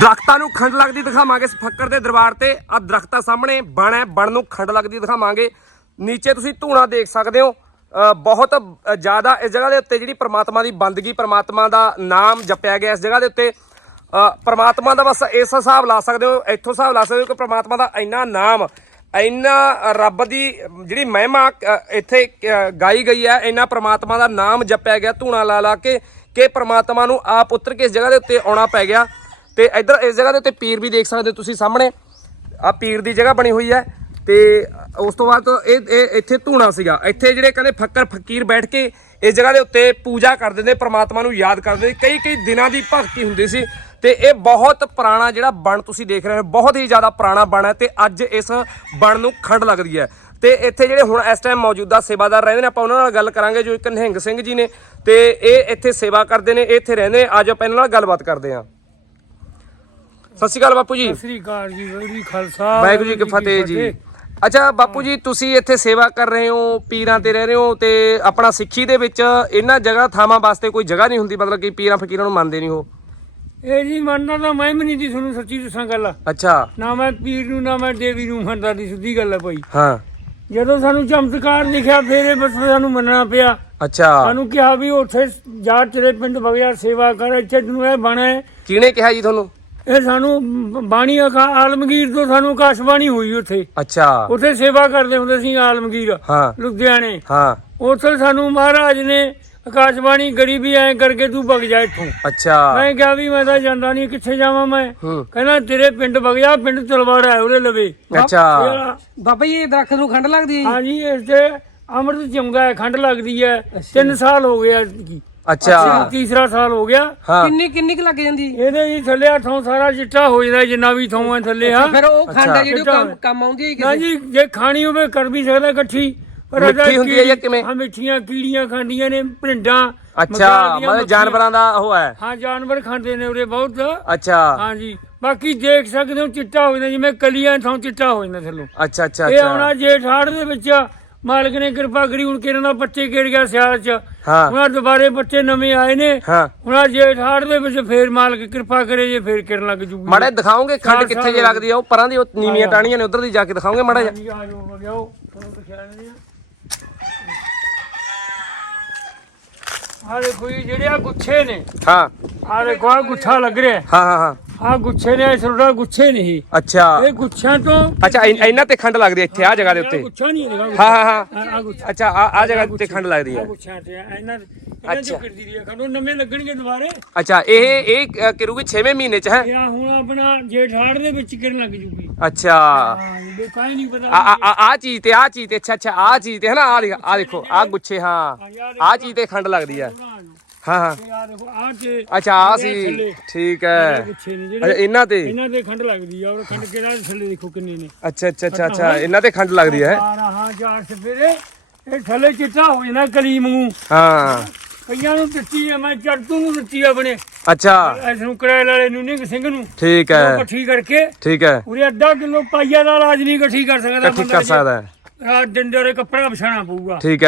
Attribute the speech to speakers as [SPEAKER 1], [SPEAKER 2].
[SPEAKER 1] ਦਰਖਤਾਂ ਨੂੰ ਖੰਡ ਲੱਗਦੀ ਦਿਖਾਵਾਂਗੇ ਇਸ ਫੱਕਰ ਦੇ ਦਰਬਾਰ ਤੇ। ਆ ਦਰਖਤਾਂ ਸਾਹਮਣੇ ਬਣ ਹੈ ਬਣ ਨੂੰ ਖੰਡ ਲੱਗਦੀ ਦਿਖਾਵਾਂਗੇ। ਨੀਚੇ ਤੁਸੀਂ ਧੂਣਾ ਦੇਖ ਸਕਦੇ ਹੋ। ਬਹੁਤ ਜ਼ਿਆਦਾ ਇਸ ਜਗ੍ਹਾ ਦੇ ਉੱਤੇ ਜਿਹੜੀ ਪ੍ਰਮਾਤਮਾ ਦੀ ਬੰਦਗੀ ਪ੍ਰਮਾਤਮਾ ਦਾ ਨਾਮ ਜਪਿਆ ਗਿਆ ਇਸ ਜਗ੍ਹਾ ਦੇ ਉੱਤੇ। ਅ, ਪ੍ਰਮਾਤਮਾ ਦਾ ਬਸ ਇਸ ਹਿਸਾਬ ਲਾ ਸਕਦੇ ਹੋ ਇੱਥੋਂ ਹਿਸਾਬ ਲਾ ਸਕਦੇ ਹੋ ਕਿ ਪ੍ਰਮਾਤਮਾ ਦਾ ਇੰਨਾ ਨਾਮ ਇੰਨਾ ਰੱਬ ਦੀ ਜਿਹੜੀ ਮਹਿਮਾ ਇੱਥੇ ਗਾਈ ਗਈ ਹੈ ਇੰਨਾ ਪ੍ਰਮਾਤਮਾ ਦਾ ਨਾਮ ਜਪਿਆ ਗਿਆ ਧੂਣਾ ਲਾ ਲਾ ਕੇ ਕਿ ਪ੍ਰਮਾਤਮਾ ਨੂੰ ਆਪ ਉਤਰ ਕੇ ਇਸ ਜਗ੍ਹਾ ਦੇ ਉੱਤੇ ਆਉਣਾ ਪੈ ਗਿਆ। ਤੇ ਇੱਧਰ ਇਸ ਜਗ੍ਹਾ ਦੇ ਉੱਤੇ ਪੀਰ ਵੀ ਦੇਖ ਸਕਦੇ ਹੋ ਤੁਸੀਂ ਸਾਹਮਣੇ। ਆ ਪੀਰ ਦੀ ਜਗ੍ਹਾ ਬਣੀ ਹੋਈ ਹੈ ਤੇ ਉਸ ਤੋਂ ਬਾਅਦ ਇਹ ਇਹ ਇੱਥੇ ਧੂਣਾ ਸੀਗਾ। ਇੱਥੇ ਜਿਹੜੇ ਕਹਿੰਦੇ ਫੱਕਰ ਫਕੀਰ ਬੈਠ ਕੇ ਇਸ ਜਗ੍ਹਾ ਦੇ ਉੱਤੇ ਪੂਜਾ ਕਰਦੇ ਨੇ, ਪ੍ਰਮਾਤਮਾ ਨੂੰ ਯਾਦ ਕਰਦੇ ਨੇ। ਕਈ ਕਈ ਦਿਨਾਂ ਦੀ ਭਗਤੀ ਹੁੰਦੀ ਸੀ ਤੇ ਇਹ ਬਹੁਤ ਪੁਰਾਣਾ ਜਿਹੜਾ ਬਣ ਤੁਸੀਂ ਦੇਖ ਰਹੇ ਹੋ, ਬਹੁਤ ਹੀ ਜ਼ਿਆਦਾ ਪੁਰਾਣਾ ਬਣ ਹੈ ਤੇ ਅੱਜ ਇਸ ਬਣ ਨੂੰ ਖੰਡ ਲੱਗਦੀ ਹੈ। ਤੇ ਇੱਥੇ ਜਿਹੜੇ ਹੁਣ ਇਸ ਟਾਈਮ ਮੌਜੂਦਾ ਸੇਵਾਦਾਰ ਰਹਿੰਦੇ ਨੇ, ਆਪਾਂ ਉਹਨਾਂ ਨਾਲ ਗੱਲ ਕਰਾਂਗੇ, ਜੋ ਇੱਕ ਨਿਹੰਗ ਸਿੰਘ ਜੀ ਨੇ। ਤੇ ਇਹ ਇੱਥੇ ਸੇਵਾ ਕਰਦੇ ਨੇ, ਇਹ ਇੱਥੇ ਰਹਿੰਦੇ ਨੇ। ਅੱਜ ਆਪਾਂ ਇਹਨਾਂ ਨਾਲ ਗੱਲਬਾਤ ਕਰਦੇ ਹਾਂ। ਸਤਿ ਸ਼੍ਰੀ ਅਕਾਲ ਬਾਪੂ ਜੀ।
[SPEAKER 2] ਸਤਿ ਸ੍ਰੀ ਅਕਾਲ ਜੀ ਵਾਹਿਗੁਰੂ ਜੀ ਖਾਲਸਾ
[SPEAKER 1] ਵਾਹਿਗੁਰੂ ਜੀ ਕੀ ਫਤਿਹ ਜੀ। ਅੱਛਾ ਬਾਪੂ ਜੀ ਤੁਸੀਂ ਇੱਥੇ ਸੇਵਾ ਕਰ ਰਹੇ ਹੋ ਪੀਰਾਂ ਤੇ ਰਹਿ ਰਹੇ ਹੋ ਤੇ ਆਪਣਾ ਸਿੱਖੀ ਦੇ ਵਿੱਚ ਇਹਨਾਂ ਜਗ੍ਹਾ ਥਾਵਾਂ ਵਾਸਤੇ ਕੋਈ ਜਗ੍ਹਾ ਨਹੀਂ ਹੁੰਦੀ ਮਤਲਬ ਕਿ ਪੀਰਾਂ ਫਕੀਰਾਂ ਨੂੰ ਮੰਨਦੇ ਨਹੀਂ ਹੋ?
[SPEAKER 2] ਇਹ ਜੀ ਮੰਨਦਾ ਤਾਂ ਮੈਂ ਵੀ ਨਹੀਂ ਦੀ ਤੁਹਾਨੂੰ ਸੱਚੀ ਦੱਸਾਂ ਗੱਲ।
[SPEAKER 1] ਅੱਛਾ।
[SPEAKER 2] ਨਾ ਮੈਂ ਪੀਰ ਨੂੰ ਨਾ ਮੈਂ ਦੇਵੀ ਨੂੰ ਮੰਨਦਾ ਦੀ ਸਿੱਧੀ ਗੱਲ ਹੈ ਭਾਈ।
[SPEAKER 1] ਹਾਂ।
[SPEAKER 2] ਜਦੋਂ ਸਾਨੂੰ ਚਮਤਕਾਰ ਦਿਖਿਆ ਫਿਰ ਇਹ ਬਸ ਸਾਨੂੰ ਮੰਨਣਾ ਪਿਆ।
[SPEAKER 1] ਅੱਛਾ।
[SPEAKER 2] ਸਾਨੂੰ ਕਿਹਾ ਵੀ ਉੱਥੇ ਜਾ ਤੇਰੇ ਪਿੰਡ ਵਗਿਆ ਸੇਵਾ ਕਰ ਇੱਥੇ ਤੈਨੂੰ ਇਹ ਬਣਾ।
[SPEAKER 1] ਕਿਹਨੇ ਕਿਹਾ ਜੀ ਤੁਹਾਨੂੰ?
[SPEAKER 2] ਇਹ ਸਾਨੂੰ ਬਾਣੀ ਅਕਾ ਆਲਮਗੀਰ ਤੋਂ ਸਾਨੂੰ ਆਕਾਸ਼ਬਾਣੀ ਹੋਈ ਉੱਥੇ।
[SPEAKER 1] ਅੱਛਾ।
[SPEAKER 2] ਉੱਥੇ ਸੇਵਾ ਕਰਦੇ ਹੁੰਦੇ ਸੀ ਆਲਮਗੀਰ
[SPEAKER 1] ਹਾਂ।
[SPEAKER 2] ਲੁਧਿਆਣੇ।
[SPEAKER 1] ਹਾਂ।
[SPEAKER 2] ਉੱਥੇ ਸਾਨੂੰ ਮਹਾਰਾਜ ਨੇ ਆਕਾਸ਼ਬਾਣੀ ਗਰੀਬੀ ਐ ਕਰਕੇ ਤੂੰ ਵਗ ਜਾ ਇੱਥੋਂ।
[SPEAKER 1] ਅੱਛਾ।
[SPEAKER 2] ਮੈਂ ਕਿਹਾ ਵੀ ਮੈਂ ਤਾਂ ਜਾਂਦਾ ਨਹੀਂ ਕਿੱਥੇ ਜਾਵਾਂ ਮੈਂ? ਕਹਿੰਦਾ ਤੇਰੇ ਪਿੰਡ ਵਗ ਜਾ ਪਿੰਡ ਤਲਵਾੜਾ ਹੈ ਉਹਦੇ ਲਵੇ।
[SPEAKER 1] ਅੱਛਾ।
[SPEAKER 3] ਬਾਬਾ ਜੀ ਇਹ ਦਰਖਤ ਨੂੰ ਖੰਡ ਲੱਗਦੀ ਹੈ
[SPEAKER 2] ਹਾਂਜੀ ਇਸ ਤੇ ਅੰਮ੍ਰਿਤ ਚੰਗਾ ਹੈ ਖੰਡ ਲੱਗਦੀ ਹੈ। 3 ਸਾਲ ਹੋ ਗਿਆ
[SPEAKER 1] ਅੱਛਾ।
[SPEAKER 2] ਤੀਸਰਾ ਸਾਲ ਹੋ ਗਿਆ।
[SPEAKER 1] ਹਾਂ।
[SPEAKER 3] ਕਿੰਨੀ ਕਿੰਨੀ ਕੁ ਲੱਗ ਜਾਂਦੀ?
[SPEAKER 2] ਇਹਦੇ ਜੀ ਥੱਲੇ ਹੱਥੋਂ ਸਾਰਾ ਚਿੱਟਾ ਹੋ ਜਾਂਦਾ ਜਿੰਨਾ ਵੀ ਥੋਂ ਹੈ ਥੱਲੇ ਆ
[SPEAKER 3] ਫਿਰ ਉਹ ਖੰਡ ਹੈ ਜਿਹੜੀ ਉਹ। ਕੰਮ ਕੰਮ ਆਉਂਦੀ ਹੈ
[SPEAKER 2] ਨਾ
[SPEAKER 3] ਕਿਸੇ
[SPEAKER 2] ਜੀ ਜੇ ਖਾਣੀ ਹੋਵੇ ਕਰ ਵੀ ਸਕਦਾ ਇਕੱਠੀ। ਪਰ ਅਗਰ
[SPEAKER 1] ਮਿੱਠੀ ਹੁੰਦੀ ਹੈ ਜਾਂ
[SPEAKER 2] ਕੀੜੀ-
[SPEAKER 1] ਕਿਵੇਂ?
[SPEAKER 2] ਹਾਂ ਮਿੱਠੀਆਂ ਕੀੜੀਆਂ ਖਾਂਦੀਆਂ ਨੇ ਭਿੰਡਾਂ
[SPEAKER 1] ਅੱਛਾ
[SPEAKER 2] ਦੀਆਂ
[SPEAKER 1] ਮਤਲਬ ਜਾਨਵਰਾਂ ਦਾ ਉਹ ਹੈ।
[SPEAKER 2] ਹਾਂ ਜਾਨਵਰ ਖਾਂਦੇ ਨੇ ਉਰੇ ਬਹੁਤ।
[SPEAKER 1] ਅੱਛਾ।
[SPEAKER 2] ਹਾਂਜੀ ਬਾਕੀ ਦੇਖ ਸਕਦੇ ਹੋ ਚਿੱਟਾ ਹੋ ਜਾਂਦਾ ਜਿਵੇਂ ਕਲੀਆਂ ਥਾਂ ਚਿੱਟਾ ਹੋ ਜਾਂਦਾ ਥੱਲੋਂ।
[SPEAKER 1] ਅੱਛਾ ਅੱਛਾ
[SPEAKER 2] ਇਹ
[SPEAKER 1] ਅੱਛਾ।
[SPEAKER 2] ਆਉਣਾ ਜੇਠ ਹਾੜ ਦੇ ਵਿੱਚ ਮਾਲਕ ਨੇ ਕਿਰਪਾ ਕਰੀ ਹੁਣ ਕਿਰਨ ਦਾ ਬੱਚੇ ਗਿਰ ਗਿਆ ਸਿਆਲ ਚ?
[SPEAKER 1] ਹਾਂ।
[SPEAKER 2] ਹੁਣ ਦੁਬਾਰੇ ਬੱਚੇ ਨਵੇਂ ਆਏ ਨੇ।
[SPEAKER 1] ਹਾਂ।
[SPEAKER 2] ਹੁਣ ਆਹ ਜੇਠ ਹਾੜ ਦੇ ਵਿੱਚ ਫੇਰ ਮਾਲਕ ਕਿਰਪਾ ਕਰੇ ਜੇ ਫੇਰ ਕਿਰਨ ਲੱਗ ਜੂਗੀ।
[SPEAKER 1] ਮਾੜੇ ਦਿਖਾਓਗੇ ਖੰਡ ਕਿੱਥੇ ਜੇ ਲੱਗਦੀ ਆ? ਉਹ ਪਰਾਂ ਦੀ ਉਹ ਨੀਵੀਆਂ ਟਾਣੀਆਂ ਨੇ ਉਧਰ ਦੀ ਜਾ ਕੇ ਦਿਖਾਓਗੇ ਮਾੜਾ
[SPEAKER 2] ਹਾਂਜੀ, ਆ ਜਾਓ ਤੁਹਾਨੂੰ ਦਿਖਾ ਦਿੰਦੇ ਆ। ਦੇਖੋ ਜੀ ਜਿਹੜੇ ਆ ਗੁੱਛੇ ਨੇ
[SPEAKER 1] ਹਾਂ।
[SPEAKER 2] ਆ ਦੇਖੋ ਆ ਗੁੱਛਾ ਲੱਗ ਰਿਹਾ।
[SPEAKER 1] ਹਾਂ ਹਾਂ ਹਾਂ।
[SPEAKER 2] ਆ ਗੁੱਛੇ ਨੇ ਛੋਟਾ ਗੁੱਛੇ ਨਹੀਂ।
[SPEAKER 1] ਅੱਛਾ।
[SPEAKER 2] ਇਹ ਗੁੱਛਿਆਂ ਤੋਂ
[SPEAKER 1] ਅੱਛਾ ਇਨ- ਇਹਨਾਂ ਤੇ ਖੰਡ ਲੱਗਦੀ ਹੈ ਇੱਥੇ ਆ ਜਗ੍ਹਾ ਦੇ ਉੱਤੇ।
[SPEAKER 2] ਗੁੱਛਾ ਨਹੀਂ ਹੈਗਾ
[SPEAKER 1] ਹਾਂ ਹਾਂ ਹਾਂ।
[SPEAKER 2] ਆ ਗੁੱਛਾ
[SPEAKER 1] ਅੱਛਾ ਆ ਆ ਜਗ੍ਹਾ ਤੇ ਖੰਡ ਲੱਗਦੀ
[SPEAKER 2] ਆ
[SPEAKER 1] ਹੈ।
[SPEAKER 2] ਗੁੱਛਿਆਂ ਤੇ ਆ, ਇਹਨਾਂ ਇਹਨਾਂ
[SPEAKER 1] ਅੱਛਾ।
[SPEAKER 2] ਚੋਂ ਕਿਰਦੀ ਰਹੀ ਖੰਡੋ ਨਵੇਂ ਲੱਗਣਗੇ ਦੁਬਾਰੇ।
[SPEAKER 1] ਅੱਛਾ ਇਹ ਇਹ ਅ, ਕਰੂਗੀ 6ਵੇਂ ਮਹੀਨੇ ਚ ਹੈ?
[SPEAKER 2] ਇਹ ਆ ਹੁਣ ਆਪਣਾ ਜੇਠ ਹਾੜ ਦੇ ਵਿੱਚ ਕਿਰਨ ਲੱਗ ਜੂਗੀ।
[SPEAKER 1] ਅੱਛਾ।
[SPEAKER 2] ਹਾਂ ਇਹ ਕਾਈ ਨਹੀਂ
[SPEAKER 1] ਆ
[SPEAKER 2] ਪਤਾ
[SPEAKER 1] ਆ ਆ- ਆ ਚੀਜ਼ ਤੇ ਆ ਚੀਜ਼ ਤੇ ਅੱਛਾ ਅੱਛਾ ਆ ਚੀਜ਼ ਤੇ ਹੈ ਨਾ? ਆ ਦੇਖ ਆ ਦੇਖੋ ਆ ਗੁੱਛੇ ਹਾਂ। ਆ ਚੀਜ਼ ਤੇ ਖੰਡ ਲੱਗਦੀ ਹੈ। ਹਾਂ ਹਾਂ।
[SPEAKER 2] ਇਹ ਆ ਦੇਖੋ ਆ ਤੇ
[SPEAKER 1] ਅੱਛਾ ਆ
[SPEAKER 2] ਥੱਲੇ।
[SPEAKER 1] ਸੀ। ਠੀਕ ਹੈ।
[SPEAKER 2] ਨੇ
[SPEAKER 1] ਅੱਛਾ
[SPEAKER 2] ਜਿਹੜੇ
[SPEAKER 1] ਇਹਨਾਂ ਤੇ?
[SPEAKER 2] ਇਹਨਾਂ ਖੰਡ ਲੱਗਦੀ ਆ ਔਰ ਖੰਡ ਕਿਹੜਾ ਥੱਲੇ ਦੇਖੋ ਕਿੰਨੇ ਨੇ।
[SPEAKER 1] ਅੱਛਾ ਅੱਛਾ ਅੱਛਾ ਅੱਛਾ ਇਹਨਾਂ ਤੇ ਖੰਡ ਲੱਗਦੀ ਹੈ।
[SPEAKER 2] ਇਹ ਥੱਲੇ ਚਿੱਟਾ ਹੋ ਜਾਂਦਾ ਕਲੀ ਵਾਂਗੂ
[SPEAKER 1] ਹਾਂ।
[SPEAKER 2] ਕਈਆਂ ਨੂੰ ਦਿੱਤੀ ਆ ਮੈਂ ਚੜਤੂ ਨੂੰ ਦਿੱਤੀ ਆ ਆਪਣੇ।
[SPEAKER 1] ਅੱਛਾ।
[SPEAKER 2] ਇਸ ਨੂੰ ਕਰੈਲ ਵਾਲੇ ਨੂੰ ਨਿੰਗ ਸਿੰਘ ਨੂੰ।
[SPEAKER 1] ਠੀਕ
[SPEAKER 2] ਉਹ
[SPEAKER 1] ਹੈ
[SPEAKER 2] ਇਕੱਠੀ ਕਰਕੇ
[SPEAKER 1] ਠੀਕ ਹੈ।
[SPEAKER 2] ਉਰੇ ਅੱਧਾ ਕਿਲੋ ਪਾਈਆ ਦਾ ਇਲਾਜ ਨਹੀਂ ਇਕੱਠੀ ਕਰ ਸਕਦਾ
[SPEAKER 1] ਇਕੱਠੀ ਕਰ ਸਕਦਾ ਹੈ।
[SPEAKER 2] ਆ ਡੰਡੇ ਦੇ ਕੱਪੜਾ ਵਿਛਾਣਾ ਪਊਗਾ।
[SPEAKER 1] ਠੀਕ ਹੈ।